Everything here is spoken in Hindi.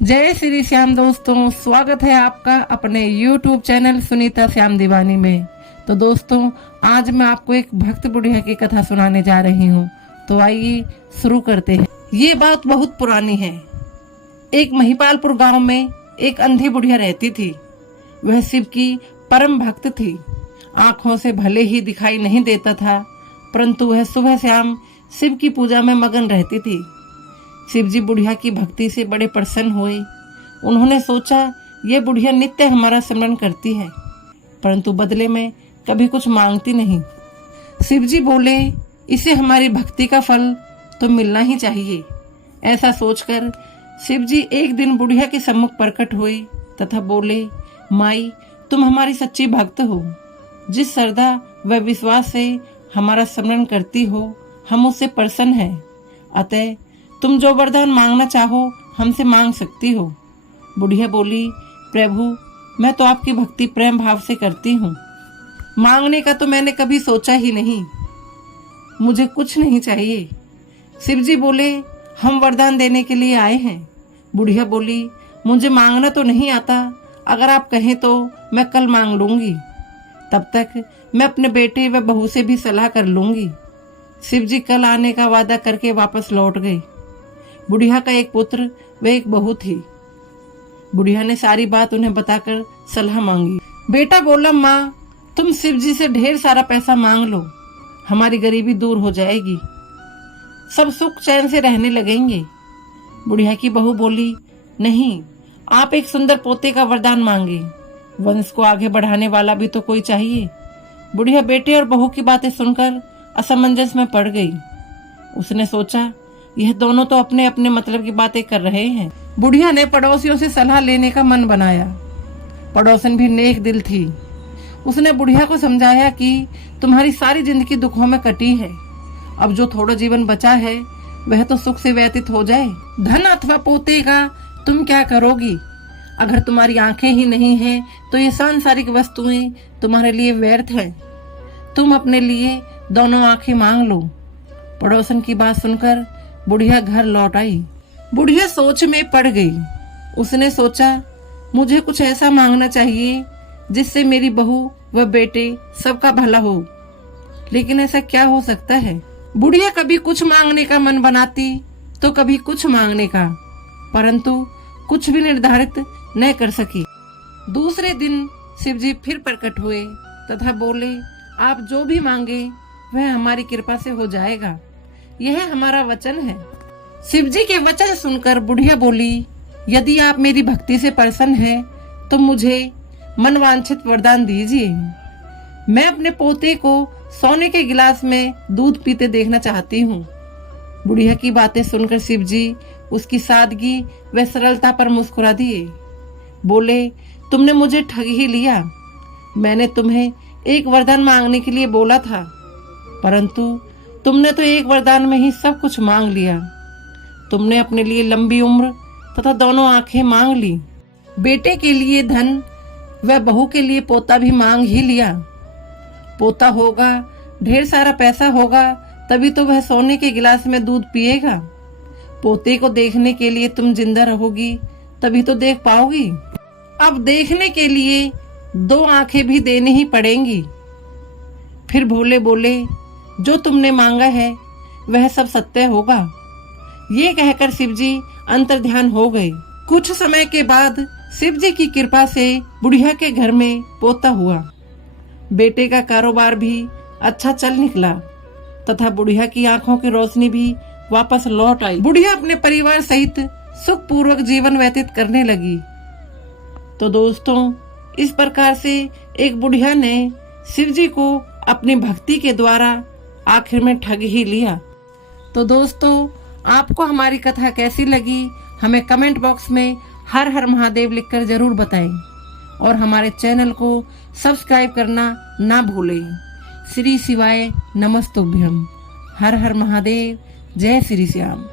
जय श्री श्याम दोस्तों, स्वागत है आपका अपने YouTube चैनल सुनीता श्याम दीवानी में। तो दोस्तों, आज मैं आपको एक भक्त बुढ़िया की कथा सुनाने जा रही हूँ। तो आइए शुरू करते हैं। ये बात बहुत पुरानी है। एक महिपालपुर गांव में एक अंधी बुढ़िया रहती थी। वह शिव की परम भक्त थी। आंखों से भले ही दिखाई नहीं देता था, परंतु वह सुबह शाम शिव की पूजा में मगन रहती थी। शिवजी बुढ़िया की भक्ति से बड़े प्रसन्न हुए। उन्होंने सोचा, ये बुढ़िया नित्य हमारा स्मरण करती है, परंतु बदले में कभी कुछ मांगती नहीं। शिवजी बोले, इसे हमारी भक्ति का फल तो मिलना ही चाहिए। ऐसा सोचकर शिवजी एक दिन बुढ़िया के सम्मुख प्रकट हुए तथा बोले, माई, तुम हमारी सच्ची भक्त हो। जिस श्रद्धा व विश्वास से हमारा स्मरण करती हो, हम उससे प्रसन्न हैं। अतः तुम जो वरदान मांगना चाहो हमसे मांग सकती हो। बुढ़िया बोली, प्रभु, मैं तो आपकी भक्ति प्रेम भाव से करती हूँ। मांगने का तो मैंने कभी सोचा ही नहीं। मुझे कुछ नहीं चाहिए। शिवजी बोले, हम वरदान देने के लिए आए हैं। बुढ़िया बोली, मुझे मांगना तो नहीं आता। अगर आप कहें तो मैं कल मांग लूंगी। तब तक मैं अपने बेटे व बहू से भी सलाह कर लूंगी। शिवजी कल आने का वादा करके वापस लौट गए। बुढ़िया का एक पुत्र व एक बहू थी। बुढ़िया ने सारी बात उन्हें बताकर सलाह मांगी। बेटा बोला, माँ, तुम शिवजी से ढेर सारा पैसा मांग लो, हमारी गरीबी दूर हो जाएगी, सब सुख चैन से रहने लगेंगे। बुढ़िया की बहू बोली, नहीं, आप एक सुंदर पोते का वरदान मांगे। वंश को आगे बढ़ाने वाला भी तो कोई चाहिए। बुढ़िया बेटे और बहू की बातें सुनकर असमंजस में पड़ गई। उसने सोचा, यह दोनों तो अपने अपने मतलब की बातें कर रहे हैं। बुढ़िया ने पड़ोसियों से सलाह लेने का मन बनाया। पड़ोसन भी नेक दिल थी। उसने बुढ़िया को समझाया कि तुम्हारी सारी जिंदगी दुखों में कटी है। अब जो थोड़ा जीवन बचा है वह तो सुख से व्यतीत हो जाए। धन अथवा पोते का तुम क्या करोगी? अगर तुम्हारी आंखें ही नहीं हैं तो ये सांसारिक वस्तुएं तुम्हारे लिए व्यर्थ हैं। तुम अपने लिए दोनों आंखें मांग लो। पड़ोसन की बात सुनकर बुढ़िया घर लौट आई। बुढ़िया सोच में पड़ गई। उसने सोचा, मुझे कुछ ऐसा मांगना चाहिए जिससे मेरी बहू व बेटे सबका भला हो। लेकिन ऐसा क्या हो सकता है? बुढ़िया कभी कुछ मांगने का मन बनाती तो कभी कुछ मांगने का, परंतु कुछ भी निर्धारित न कर सकी। दूसरे दिन शिवजी फिर प्रकट हुए तथा बोले, आप जो भी मांगे वह हमारी कृपा से हो जाएगा। यह हमारा वचन है। शिवजी के वचन सुनकर बुढ़िया बोली, यदि आप मेरी भक्ति से प्रसन्न हैं तो मुझे मनवांछित वरदान दीजिए। मैं अपने पोते को सोने के गिलास में दूध पीते देखना चाहती हूँ। बुढ़िया की बातें सुनकर शिवजी उसकी सादगी व सरलता पर मुस्कुरा दिए। बोले, तुमने मुझे ठग ही लिया। मैंने तुम्हें एक वरदान मांगने के लिए बोला था, परंतु तुमने तो एक वरदान में ही सब कुछ मांग लिया। तुमने अपने लिए लंबी उम्र तथा दोनों आंखें मांग ली। बेटे के लिए धन व बहू के लिए पोता भी मांग ही लिया। पोता होगा, ढेर सारा पैसा होगा, तभी तो वह सोने के गिलास में दूध पिएगा। पोते को देखने के लिए तुम जिंदा रहोगी, तभी तो देख पाओगी। अब देखने के लिए दो आंखें भी देनी ही पड़ेंगी। फिर भोले बोले, जो तुमने मांगा है वह सब सत्य होगा। ये कहकर शिवजी अंतर्ध्यान हो गए। कुछ समय के बाद शिवजी की कृपा से बुढ़िया के घर में पोता हुआ। बेटे का कारोबार भी अच्छा चल निकला तथा बुढ़िया की आंखों की रोशनी भी वापस लौट आई। बुढ़िया अपने परिवार सहित सुख पूर्वक जीवन व्यतीत करने लगी। तो दोस्तों, इस प्रकार से एक बुढ़िया ने शिवजी को अपनी भक्ति के द्वारा आखिर में ठग ही लिया। तो दोस्तों, आपको हमारी कथा कैसी लगी हमें कमेंट बॉक्स में हर हर महादेव लिखकर जरूर बताएं और हमारे चैनल को सब्सक्राइब करना ना भूलें। श्री शिवाय नमस्तुभ्यम। हर हर महादेव। जय श्री श्याम।